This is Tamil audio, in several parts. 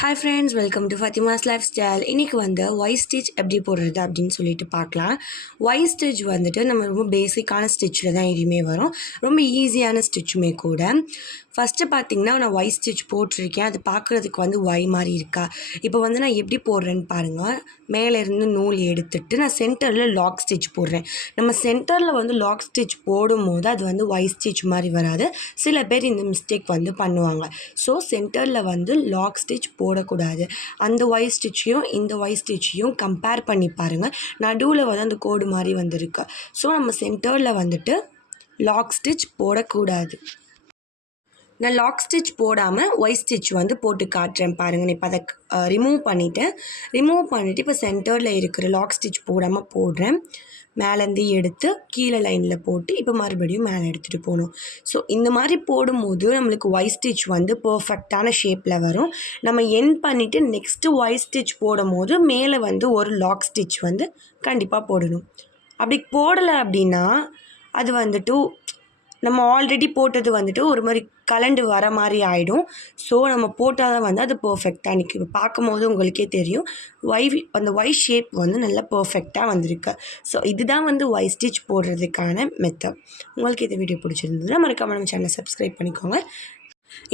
Hi friends, welcome to Fathima's life style. இன்றைக்கி வந்து ஒய் ஸ்டிச் எப்படி போடுறது அப்படின்னு சொல்லிட்டு பார்க்கலாம். ஒய் ஸ்டிச் வந்துட்டு நம்ம ரொம்ப பேசிக்கான ஸ்டிச்சில் தான் எதுவுமே வரும், ரொம்ப ஈஸியான ஸ்டிச்சுமே கூட. ஃபஸ்ட்டு பார்த்திங்கன்னா நான் ஒய் ஸ்டிச் போட்டிருக்கேன். அது பார்க்குறதுக்கு வந்து ஒய் மாதிரி இருக்கா. இப்போ வந்து நான் எப்படி போடுறேன்னு பாருங்கள். மேலேருந்து நூல் எடுத்துகிட்டு நான் சென்டரில் லாக் ஸ்டிச் போடுறேன். நம்ம சென்டரில் வந்து லாக் ஸ்டிச் போடும்போது அது வந்து ஒய் ஸ்டிச் மாதிரி வராது. சில பேர் இந்த மிஸ்டேக் வந்து பண்ணுவாங்க. ஸோ சென்டரில் வந்து லாக் ஸ்டிச் போடக்கூடாது. அந்த ஒய் ஸ்டிச்சையும் இந்த ஒய் ஸ்டிச்சையும் கம்பேர் பண்ணி பாருங்கள். நடுவில் வந்து அந்த கோடு மாதிரி வந்திருக்கு. ஸோ நம்ம சென்டரில் வந்துட்டு லாக் ஸ்டிச் போடக்கூடாது. நான் லாக் ஸ்டிச் போடாமல் ஒய் ஸ்டிச் வந்து போட்டு காட்டுறேன் பாருங்கள். நான் இப்போ அதை ரிமூவ் பண்ணிவிட்டு இப்போ சென்டரில் இருக்கிற லாக் ஸ்டிச் போடாமல் போடுறேன். மேலேருந்து எடுத்து கீழே லைனில் போட்டு இப்போ மறுபடியும் மேலே எடுத்துகிட்டு போகணும். ஸோ இந்த மாதிரி போடும்போது நம்மளுக்கு ஒய் ஸ்டிச் வந்து பர்ஃபெக்டான ஷேப்பில் வரும். நம்ம எண்ட் பண்ணிவிட்டு நெக்ஸ்ட்டு ஒய் ஸ்டிச் போடும்போது மேலே வந்து ஒரு லாக் ஸ்டிச் வந்து கண்டிப்பாக போடணும். அப்படி போடலை அப்படின்னா அது வந்துட்டு நம்ம ஆல்ரெடி போட்டது வந்துட்டு ஒரு மாதிரி கலண்டு வர மாதிரி ஆகிடும். ஸோ நம்ம போட்டால் தான் வந்து அது பர்ஃபெக்டாக நிற்கும். பார்க்கும்போது உங்களுக்கே தெரியும் அந்த ஒய் ஷேப் வந்து நல்லா பர்ஃபெக்டாக வந்திருக்கு. ஸோ இதுதான் வந்து ஒய் ஸ்டிச் போடுறதுக்கான மெத்தட். உங்களுக்கு இந்த வீடியோ பிடிச்சிருந்ததுன்னா மறக்காம நம்ம சேனலை சப்ஸ்கிரைப் பண்ணிக்கோங்க.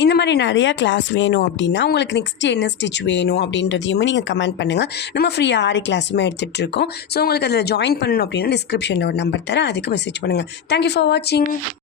இந்த மாதிரி நிறையா கிளாஸ் வேணும் அப்படின்னா உங்களுக்கு நெக்ஸ்ட்டு என்ன ஸ்டிச் வேணும் அப்படின்றதையுமே நீங்கள் கமெண்ட் பண்ணுங்கள். நம்ம ஃப்ரீயாக 6 கிளாஸுமே எடுத்துகிட்ருக்கோம். ஸோ உங்களுக்கு அதில் ஜாயின் பண்ணணும் அப்படின்னா டிஸ்கிரிப்ஷனில் ஒரு நம்பர் தரேன், அதுக்கு மெசேஜ் பண்ணுங்கள். தேங்க்யூ ஃபார் வாட்சிங்.